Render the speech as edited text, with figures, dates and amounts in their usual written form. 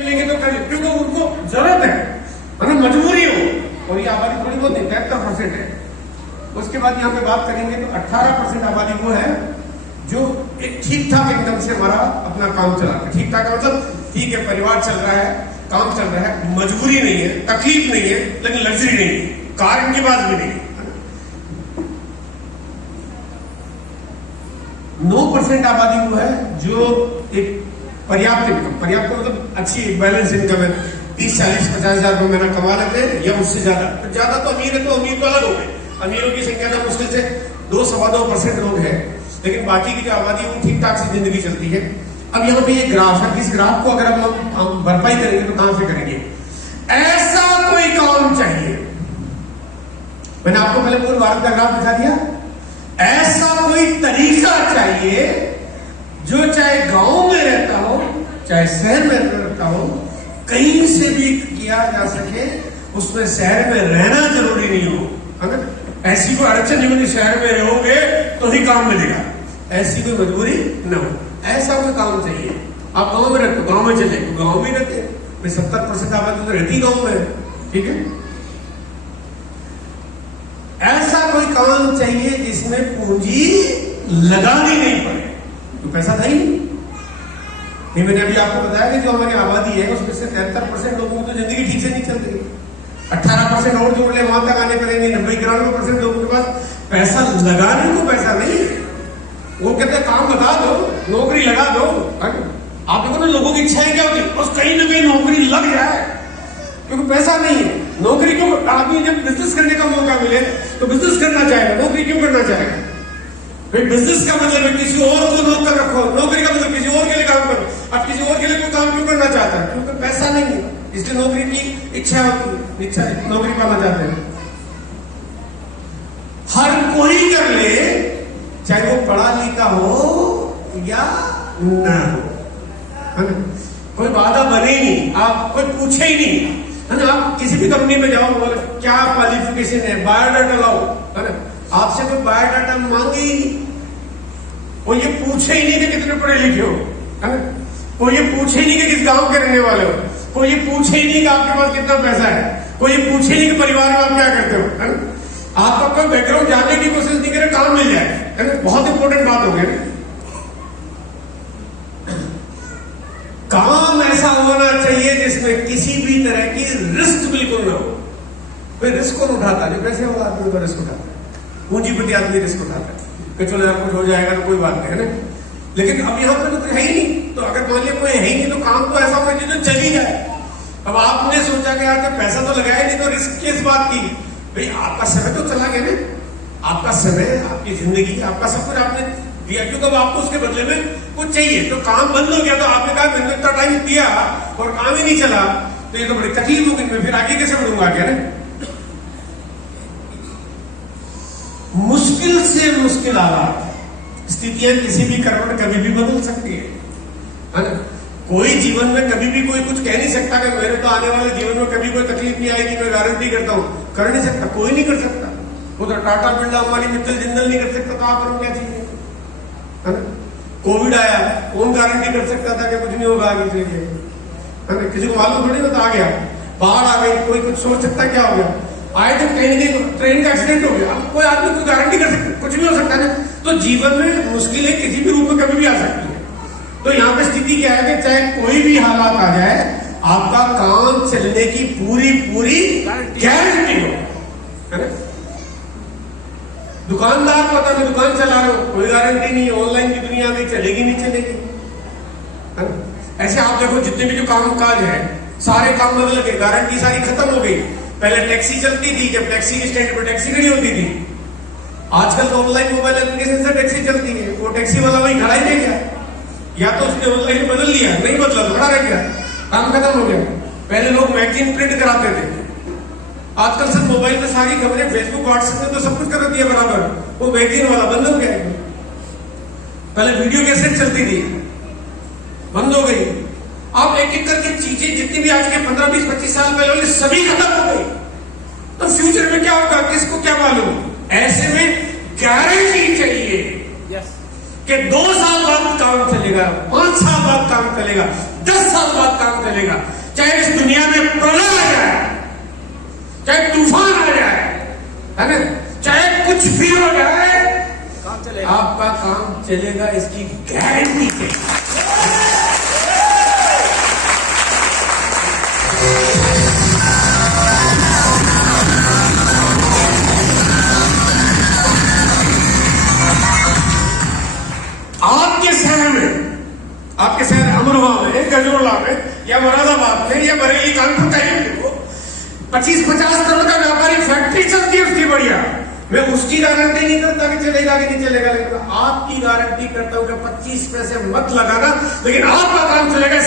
मिलेंगे तो कर, क्योंकि उनको जरूरत है, मतलब मजबूरी हो। और ये आबादी थोड़ी बहुत 73% है। उसके बाद यहाँ पे बात करेंगे तो 18% आबादी वो है जो एक ठीक ठाक एकदम से हमारा अपना काम चला रहा है। ठीक ठाक मतलब ठीक है, परिवार चल रहा है, काम चल रहा है, मजबूरी नहीं है, तकलीफ नहीं है, लेकिन लग्जरी नहीं है, कार इनके पास भी नहीं है। 9% आबादी वो है जो एक पर्याप्त इनकम, पर्याप्त मतलब अच्छी बैलेंस इनकम है, 30-40-50 हजार रुपए महीना कमा लेते हैं या उससे ज्यादा। तो ज्यादा तो अमीर है, तो अमीर तो अलग हो गए, अमीरों की संख्या तो मुश्किल से 2-2.25% लोग हैं, लेकिन बाकी की जो आबादी वो ठीक ठाक से जिंदगी चलती है। अब यहाँ पे ये ग्राफ है, इस ग्राफ को अगर हम भरपाई करेंगे तो कहां से करेंगे? ऐसा कोई काम चाहिए, मैंने आपको पहले पूरे भारत का ग्राफ दिखा दिया, ऐसा कोई तरीका चाहिए जो चाहे गांव में रहता हो चाहे शहर में रहता हो, कहीं से भी किया जा सके, उसमें शहर में रहना जरूरी नहीं हो, है ना? ऐसी कोई अड़चन नहीं होगी, शहर में रहोगे तो ही काम मिलेगा, ऐसी कोई मजबूरी न हो, ऐसा कोई काम चाहिए। आप गांव में रहते हो, गांव में चले तो गांव में रहते हैं, 70% आबादी तो रहती गांव में, ठीक है। ऐसा कोई काम चाहिए जिसमें पूंजी लगानी नहीं पड़े, तो पैसा था ही नहीं। मैंने अभी आपको बताया कि जो हमारी आबादी है उसमें से 73% लोगों की तो जिंदगी ठीक से नहीं चल रही, 18% और जोड़ ले वहां तक आने पड़ेंगे, 90-91% लोगों के पास पैसा लगाने को पैसा नहीं है। वो कहते हैं काम बता दो, नौकरी लगा दो। आप देखो ना, लोगों की इच्छाएं क्या होती है, बस कहीं ना कहीं नौकरी लग जाए, क्योंकि पैसा नहीं है। नौकरी क्यों? आदमी जब बिजनेस करने का मौका मिले तो बिजनेस करना चाहेगा, नौकरी क्यों करना चाहेगा? भाई बिजनेस का मतलब है किसी और को नौकर रखो, नौकरी का मतलब किसी और के लिए काम करो। अब किसी और के लिए कोई काम क्यों करना चाहता है? क्योंकि पैसा नहीं है, इसलिए नौकरी की इच्छा होती है, इच्छा नौकरी पाना चाहते हैं। हर कोई कर ले, चाहे वो पढ़ा लिखा हो या ना हो, है ना? कोई वादा बने ही नहीं, आप कोई पूछे ही नहीं, है ना? आप किसी भी कंपनी में जाओ, बोले क्या क्वालिफिकेशन है, बायोडाटा लाओ, है ना? आपसे कोई बायोडाटा मांगे ही नहीं, वो ये पूछे ही नहीं कि कितने पढ़े लिखे हो, है ना? कोई ये पूछे ही नहीं कि किस गांव के रहने वाले हो, कोई ये पूछे ही नहीं कि आपके पास कितना पैसा है, कोई ये पूछे नहीं कि परिवार में आप क्या करते हो, है ना? आपका कोई बैकग्राउंड जानने की कोशिश नहीं करे, काम मिल जाए, है ना? बहुत इंपॉर्टेंट बात हो गई। काम ऐसा होना चाहिए जिसमें किसी भी तरह की रिस्क बिल्कुल ना हो। कोई रिस्क कौन उठाता है? जो पैसे वाला आदमी का रिस्क उठाता है, पूंजीपति आदमी रिस्क उठाता है कि चलो यार कुछ हो जाएगा तो कोई बात नहीं, है ना? लेकिन अब यहाँ पे तो कोई है ही नहीं, तो अगर मान लिया कोई है ही नहीं तो काम तो ऐसा होना चाहिए जो चल ही जाए। अब आपने सोचा कि यार पैसा तो लगाया नहीं, तो रिस्क किस बात की? भाई आपका समय तो चला गया ना, आपका समय, आपकी जिंदगी, आपका सब कुछ आपने दिया, क्योंकि अब आपको उसके बदले में कुछ चाहिए। तो काम बंद हो गया, तो आपने कहा मैंने इतना टाइम दिया और काम ही नहीं चला, तो ये तो बड़ी तकलीफ होगी, मैं फिर आगे कैसे बढ़ूंगा? क्या ना, मुश्किल से मुश्किल हालात, स्थितियां किसी भी कारण कभी भी बदल सकती है ना? कोई जीवन में कभी भी कोई कुछ कह नहीं सकता कि मेरे तो आने वाले जीवन में कभी कोई तकलीफ नहीं आएगी, मैं गारंटी करता हूं, कर नहीं सकता, कोई नहीं कर सकता। वो तो टाटा बिरला, अंबानी, मित्तल, जिंदल नहीं कर सकता, तो आप और क्या चाहिए, है ना? कोविड आया, कौन गारंटी कर सकता था कि कुछ नहीं होगा आगे से, है ना? किसी को मालूम थोड़ी ना, तो आ गया, बाढ़ आ गई, कोई कुछ सोच सकता क्या हो गया? आए थे ट्रेन का एक्सीडेंट हो गया, अब कोई आदमी कोई गारंटी कर सकता, कुछ भी हो सकता है ना? तो जीवन में मुश्किलें किसी भी रूप में कभी भी आ सकती है। तो यहाँ पे स्थिति क्या है कि चाहे कोई भी हालात आ जाए, आपका काम चलने की पूरी पूरी गारंटी हो, है ना? दुकानदार को पता, मैं दुकान चला रहा हूं, कोई गारंटी नहीं, ऑनलाइन की दुनिया में चलेगी नहीं चलेगी, है ना? ऐसे आप देखो जितने भी जो काम काज है, सारे काम बदल गए, गारंटी सारी खत्म हो गई। पहले टैक्सी चलती थी, जब टैक्सी स्टैंड पर टैक्सी खड़ी होती थी, आजकल तो ऑनलाइन मोबाइल एप्लीकेशन से टैक्सी चलती है, वो टैक्सी वाला वही खड़ा ही नहीं गया, या तो उसने ऑनलाइन बदल लिया, नहीं बदला तो खड़ा रह गया, काम खत्म हो गया। पहले लोग मैगजीन प्रिंट कराते थे, आजकल सब मोबाइल में सारी खबरें, फेसबुक व्हाट्सएप में तो सब कुछ कर दिया बराबर, वो मैगजीन वाला बंद हो गया। पहले वीडियो कैसेट चलती थी, बंद हो गई। अब एक एक करके चीजें जितनी भी आज के 15-20-25 साल पहले वाली सभी खत्म हो गई। तो फ्यूचर में क्या होगा, किसको क्या मालूम? ऐसे में गारंटी चाहिए कि 2 साल बाद काम चलेगा, 5 साल बाद काम चलेगा, 10 साल बाद काम चलेगा। चाहे इस दुनिया में प्रलय आ जाए, चाहे तूफान आ जाए, है ना, चाहे कुछ भी हो जाए, काम चलेगा, आपका काम चलेगा, इसकी गारंटी है। आपके शहर में, आपके शहर अमरोहा में, गजरोला में या मुरादाबाद में या बरेली कानपुर कहीं को 25-50 करोड़ का व्यापारी फैक्ट्री चलती है उसकी बढ़िया, मैं उसकी गारंटी नहीं करता कि चलेगा कि नहीं चलेगा, लेकिन आपकी गारंटी करता हूं कि 25 पैसे मत लगाना, लेकिन आपका काम चलेगा,